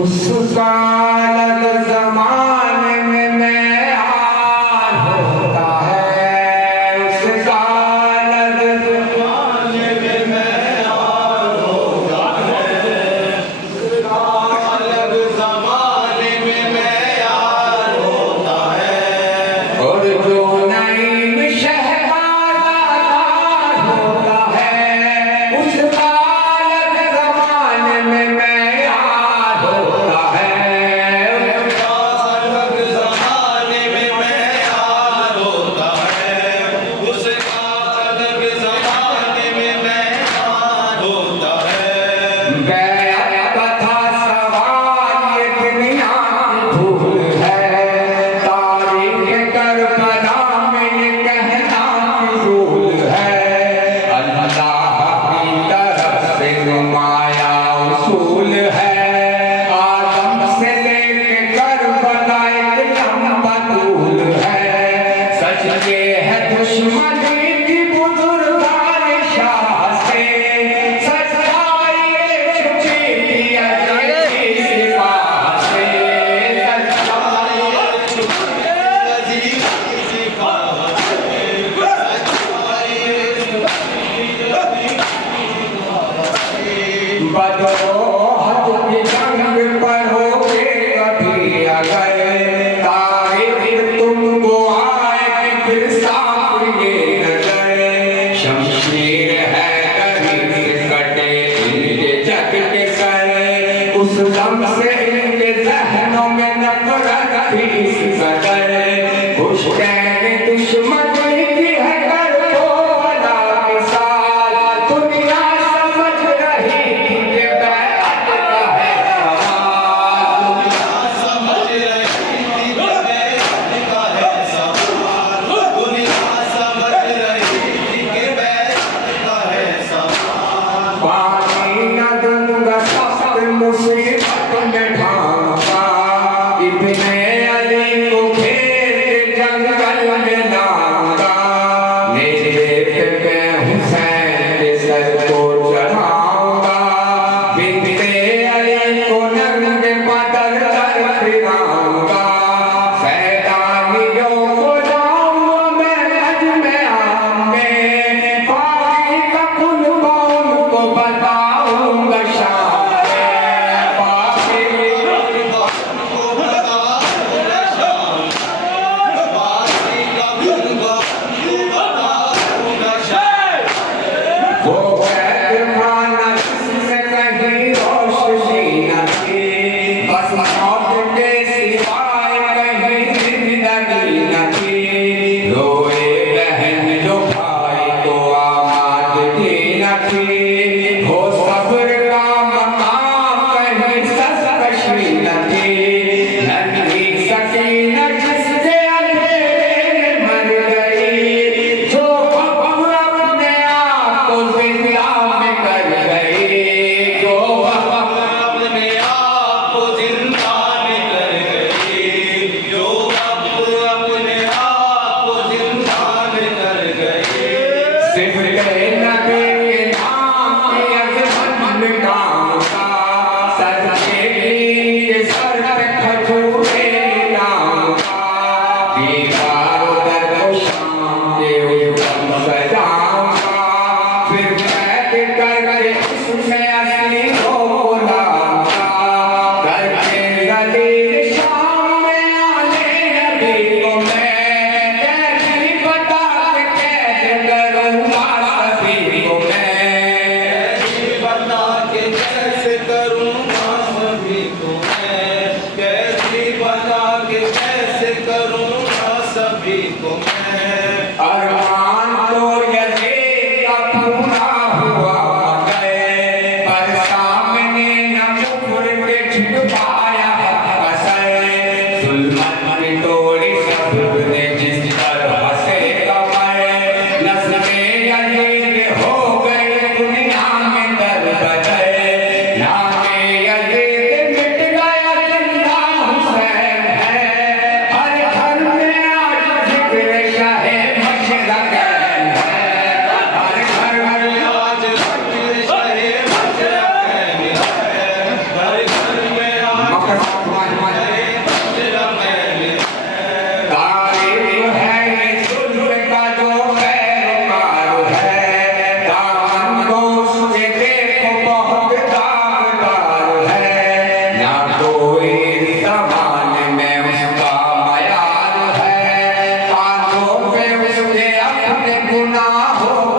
उसका अलग ज़माने में मेयार होता है, उसका अलग ज़माने में मेयार होता है, उसका अलग ज़माने में मेयार होता है। और जो नईम शहबाज़ होता है, उसका अलग ज़माने में मेयार होता है, उसका अलग ज़माने में मेयार होता है, उसका अलग ज़माने में मेयार होता है। गया कथा सवार ये दुनिया की भूल है, तारीख़ करबला में ये कहना फिजूल है। अल्लाह की तरफ से नुमाया उसूल है, आदम से लेके करबला एक लंबा तूल है। सच ये है दुश्मनी की बुजुर्गान शाह से, सच्चाई ये छुपी थी अजय की सिफात से, सच्चाई ये छुपी थी अजय की सिफात से, सच्चाई ये छुपी थी अजय की सिफात से। बदौलत की जंग पढ़ोगे कभी अगर, तारीख़ तुमको आएगी फिर साफ ये नज़र। शमशीर है कहीं से कटे इनके जग के सर, उस दम से इनके ज़हनों में नफ़रत थी इस कदर। खुशगैर दुश्मनी की है कर दो भला मिसाल, दुनिया समझ रही थी कि बैत का है सवाल, दुनिया समझ रही थी कि बैत का है सवाल, दुनिया समझ रही थी कि बैत का है सवाल। पानी न दूंगा सख्त मुसीबत में ढांका, इब्ने अली को घेर जंगल में लाऊंगा, मेरे पे हुसैन के सर को चढ़ाऊंगा, बिनते अली को नंगे पदर कर फिराऊंगा। सैदानियों को लाऊंगा मैं नज़्म आम में, पाकी का कुनबा उनको बताऊंगा शाम में, पाकी का कुनबा उनको बताऊंगा शाम में, पाकी का कुनबा उनको बताऊंगा शाम में। वो पैमाना जिसमें कहीं रोशनी न थी, बस मौत के सिवाय कहीं जिंदगी न थी। रोए बहन जो भाई को आमादगी न थी, हो सब्र का मकाम कहीं सस्कशी न थी। नन्ही सकीना जिसके अंधेरे में मर गई, जो अपने आप को जिंदा में कर गई, जो अपने आप को जिंदा में कर गई, जो अपने आप को जिंदा में कर गई। सिर्फ नबी के नाम की अज़मत मिटाऊंगा, सच्चे दीन के सर पे खजूरें लाऊंगा, दीवार दर को शाम के ऊपर सजाऊंगा, फिर कैद करके उसमें असली को बुलाऊंगा, करके जलील शाम में आले नबी को मैं कैदी बता के कैद करूंगा सभी को मैं, कैदी बता के कैसे करूंगा सभी को मैं, कैदी बता के कैसे करूंगा सभी को मैं। अरमान तो यज़ीद का पूरा हुआ गए, पर सामने न कुफ्र के छुपाया असर, जुल्मत में तोड़ी सबने जिस तरह से कमर, नस्ल यज़ीद हो गए दुनिया में दरबदर, नाम यज़ीद मिट गया जिंदा हुसैन है, हर घर में आज जिक्र शाहे मशरक़ है, हर घर में आज जिक्र शाहे मशरक़ है, हर घर में आज हो